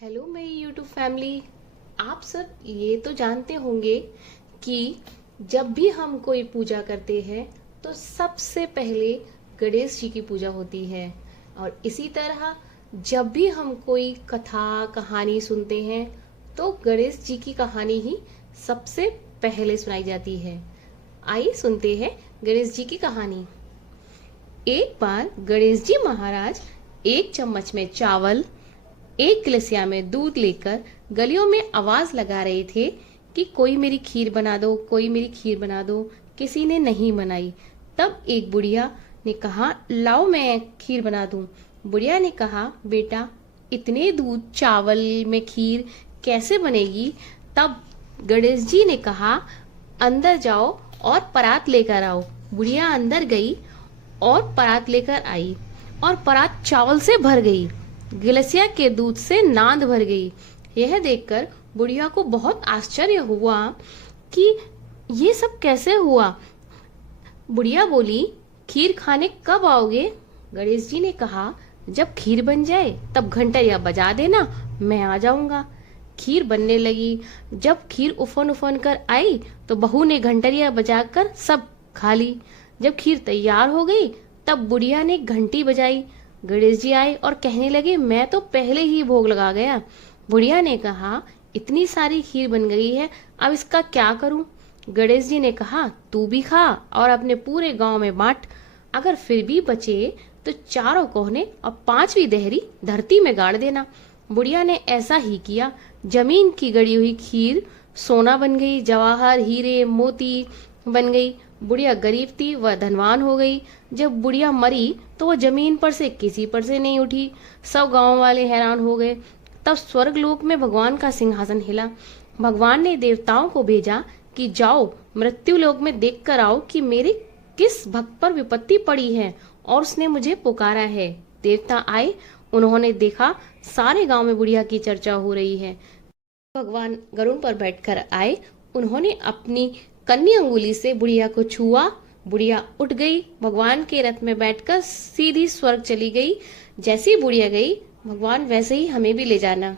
Hello मेरी YouTube family. आप सब ये तो जानते होंगे कि जब भी हम कोई पूजा करते हैं तो सबसे पहले गणेश जी की पूजा होती है। और इसी तरह जब भी हम कोई कथा कहानी सुनते हैं तो गणेश जी की कहानी ही सबसे पहले सुनाई जाती है। आइए सुनते हैं गणेश जी की कहानी। एक बार गणेश जी महाराज एक चम्मच में चावल, एक गिलसिया में दूध लेकर गलियों में आवाज लगा रहे थे कि कोई मेरी खीर बना दो, कोई मेरी खीर बना दो। किसी ने नहीं बनाई। तब एक बुढ़िया ने कहा, लाओ मैं खीर बना दूं। बुढ़िया ने कहा, बेटा इतने दूध चावल में खीर कैसे बनेगी। तब गणेश जी ने कहा, अंदर जाओ और परात लेकर आओ। बुढ़िया अंदर गई और परात लेकर आई और परात चावल से भर गई, गिलसिया के दूध से नांद भर गई। यह देखकर बुढ़िया को बहुत आश्चर्य हुआ कि ये सब कैसे हुआ। बुढ़िया बोली, खीर खाने कब आओगे। गणेश जी ने कहा, जब खीर बन जाए तब घंटरिया बजा देना, मैं आ जाऊंगा। खीर बनने लगी। जब खीर उफन उफन कर आई तो बहू ने घंटरिया बजाकर सब खा ली। जब खीर तैयार हो गई तब बुढ़िया ने घंटी बजाई। गणेश जी आए और कहने लगे, मैं तो पहले ही भोग लगा गया। बुढ़िया ने कहा, इतनी सारी खीर बन गई है, अब इसका क्या करूं। गणेश जी ने कहा, तू भी खा और अपने पूरे गांव में बांट। अगर फिर भी बचे तो चारों कोहने और पांचवी देहरी धरती में गाड़ देना। बुढ़िया ने ऐसा ही किया। जमीन की गड़ी हुई खीर सोना बन गई, जवाहर हीरे मोती बन गई। बुढ़िया गरीब थी, वह धनवान हो गई। जब बुढ़िया मरी तो वह जमीन पर से किसी पर से नहीं उठी। सब गांव वाले हैरान हो गए। तब स्वर्ग लोक में भगवान का सिंहासन हिला। भगवान ने देवताओं को भेजा कि जाओ मृत्यु लोक में देख कर आओ कि मेरे किस भक्त पर विपत्ति पड़ी है और उसने मुझे पुकारा है। देवता आए, उन्होंने देखा सारे गांव में बुढ़िया की चर्चा हो रही है। भगवान गरुड़ पर बैठकर आए, उन्होंने अपनी कन्नी अंगुली से बुढ़िया को छुआ। बुढ़िया उठ गई, भगवान के रथ में बैठकर सीधी स्वर्ग चली गई। जैसी बुढ़िया गई, भगवान वैसे ही हमें भी ले जाना।